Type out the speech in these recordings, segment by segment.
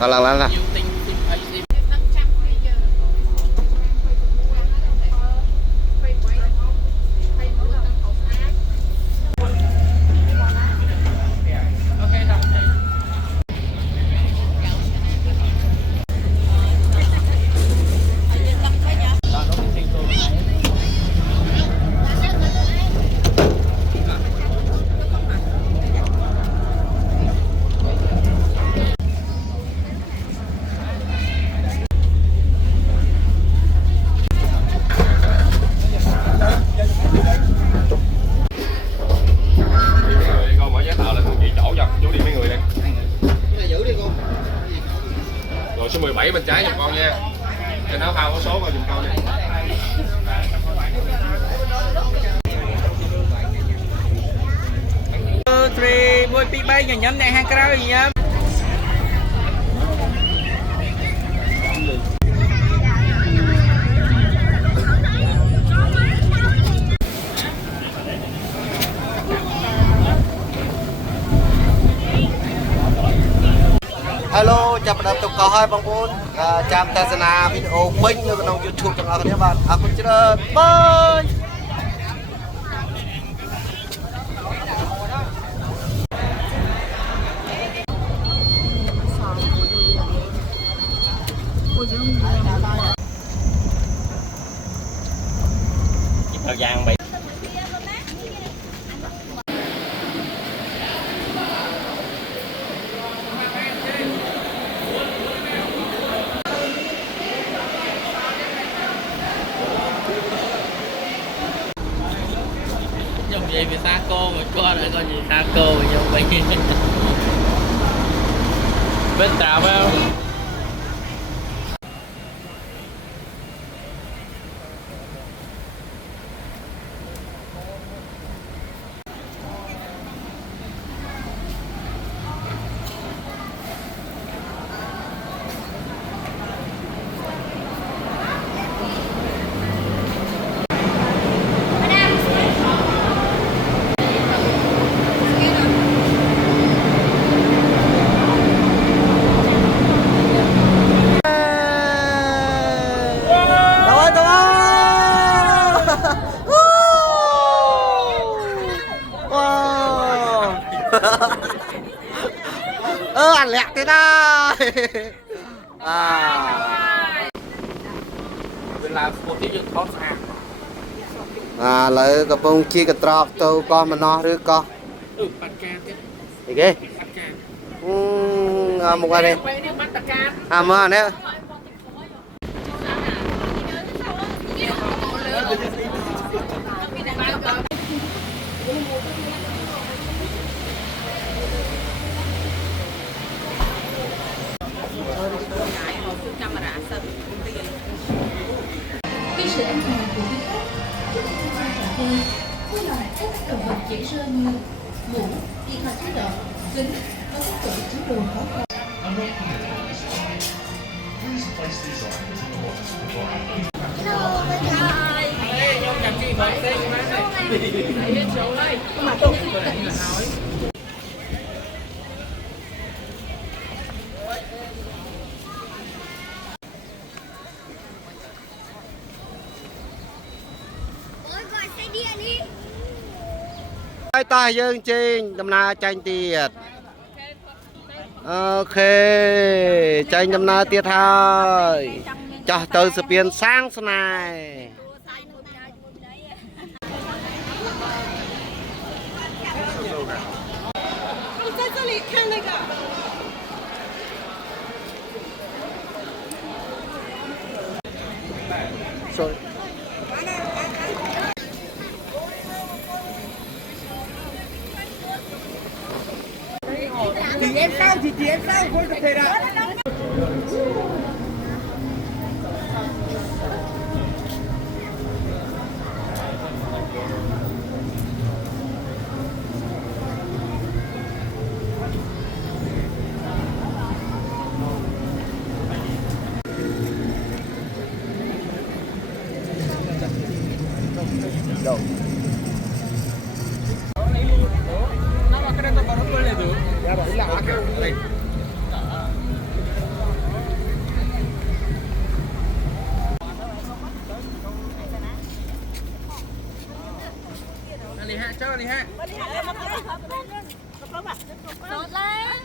là số 17 bên trái giùm con nha. Trên áo phao có số vào giùm con nha. 3 1 2 3 nhầm nhầm này hàng cao gì nhầm. hello chào bạn tục có hai bông bốn chạm tay sana video mìnhនៅក្នុង YouTube ទាំងអស់គ្នាបាទអរគុណច្រើនបាយthời gian bị Vậy vì xa cô mà con lại con gì xa cô mà như vậy bên trào phải không? Ăn lẹt thế này là một tí dân khó xa lấy cái bông chia cái trọc tôi con mà nó rứa con bạch ca thế thì ghê bạch ca một cái này mơ nè Vì sự an toàn của quý khách, chúc quý khách trò chơi mua lại các đồ vật dễ rơi như mũ, điện thoại di động, kính và các đồ chứa đồ có cồn. ta dương trên đầm na tranh tiệt ok tranh đầm na tiệt thôi cho từ sự biến sáng sau này sorry chị em sao chị em sao vui tập thể đã đâu nó mà cái đó baru boleh tuh ya baru lah chơi đi ha. Sốt lên.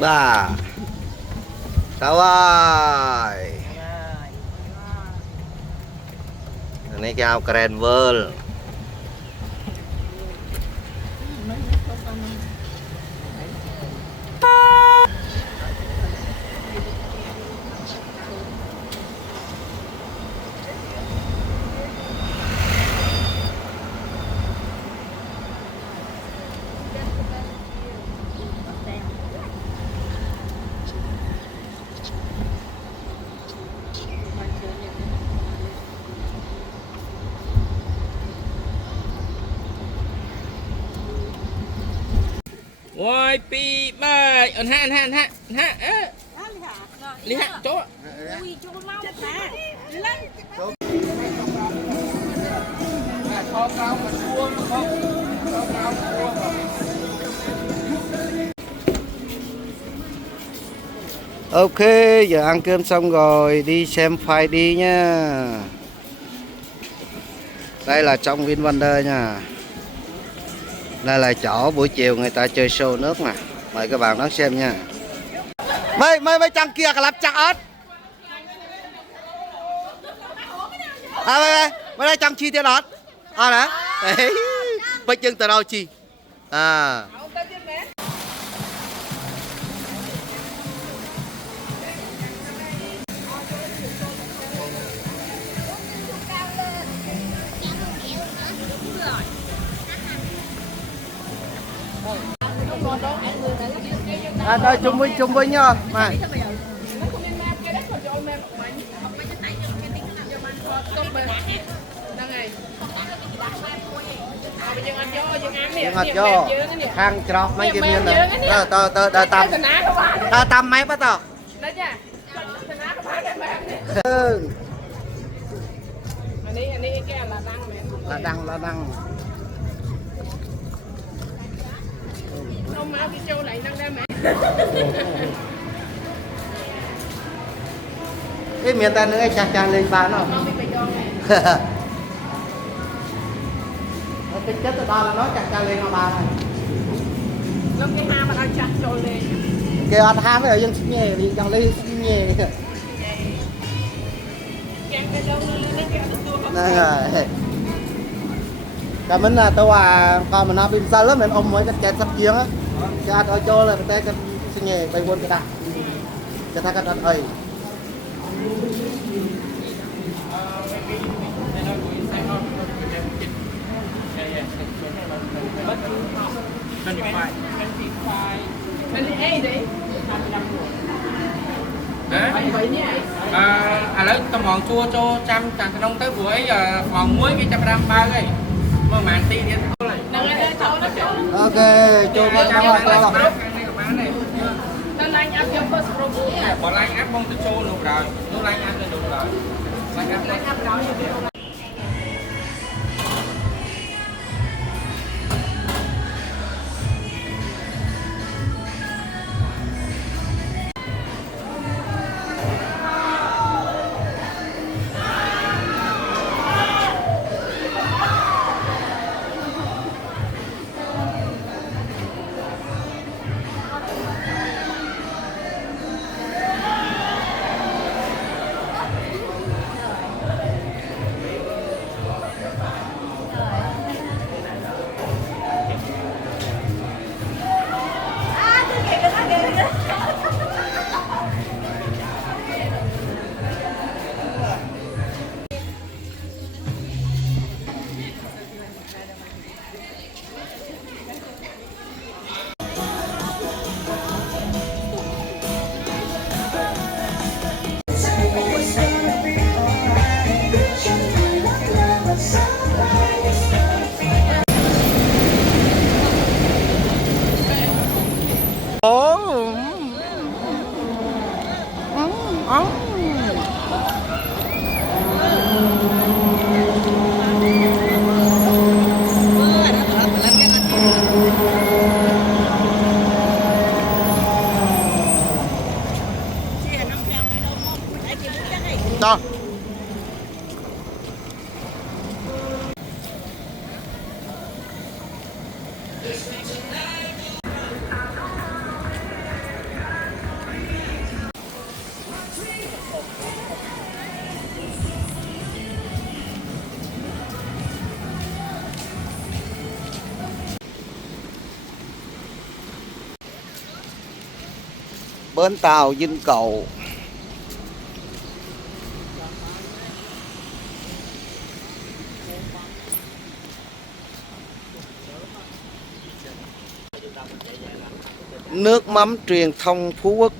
Bà sao ơi này cao keren world Ôi pi ba ẩn ha lý hạ chỗ Ui, cho con mau chết hả? ok giờ ăn cơm xong rồi đi xem phai đi nha. Đây là trong VinWonder nha. Đây là chỗ buổi chiều người ta chơi show nước nè, mời các bạn đón xem nha. Mấy chăng kia cả lắp chắc ớt mấy đây chăng chi tiêu ớt nè đấy mấy chân từ đâu chi à. Đây chung với nhau mà. Dương ngọt vô khang trọc mấy cái miếng này tao mấy bắt tao là đăng Ông mau đi châu lại năng ra mẹ. cái miền ta nữa chàng lên bán không? Tính chất ở đó là nó chàng lên mà này. Lúc cái ha mà đang chặt trôi lên. Cái ăn ham ở dân sinh nhẹ vì chàng lên sinh nhẹ. Kẹt cái đâu lên cái tua không. Nè rồi. Cả mình là tôi còn mình làm sao lắm mình ôm mấy cái chén sắp chiếng á. Cái ăn ở chỗ là người ta sinh nhẹ bay quân cái đạn. Cái ta cái ăn ơi. lấy tao mòn chua cho trăm chàng nông tới buổi mòn muối cái trăm gram ba cái mà màn ti đi Ok cho nó cho Nó lanh áp cho first program. bỏ lanh áp bông tới chua được rồi nó lanh áp lên được rồi lanh áp Đó to. Bến tàu Vinh Cầu. Nước mắm truyền thông Phú Quốc.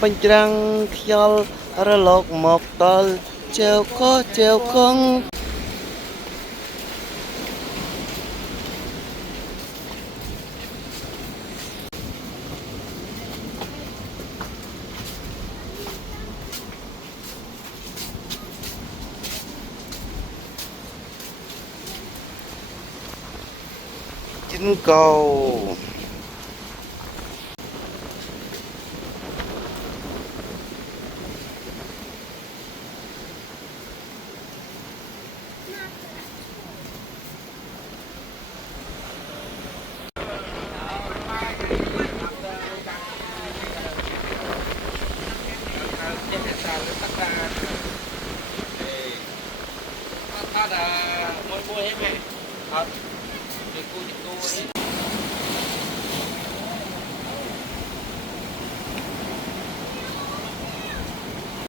Bánh trăng khial ra lộc một tol treo có treo con. Vinh Cầu. Thật là môi hết mẹ. Thật.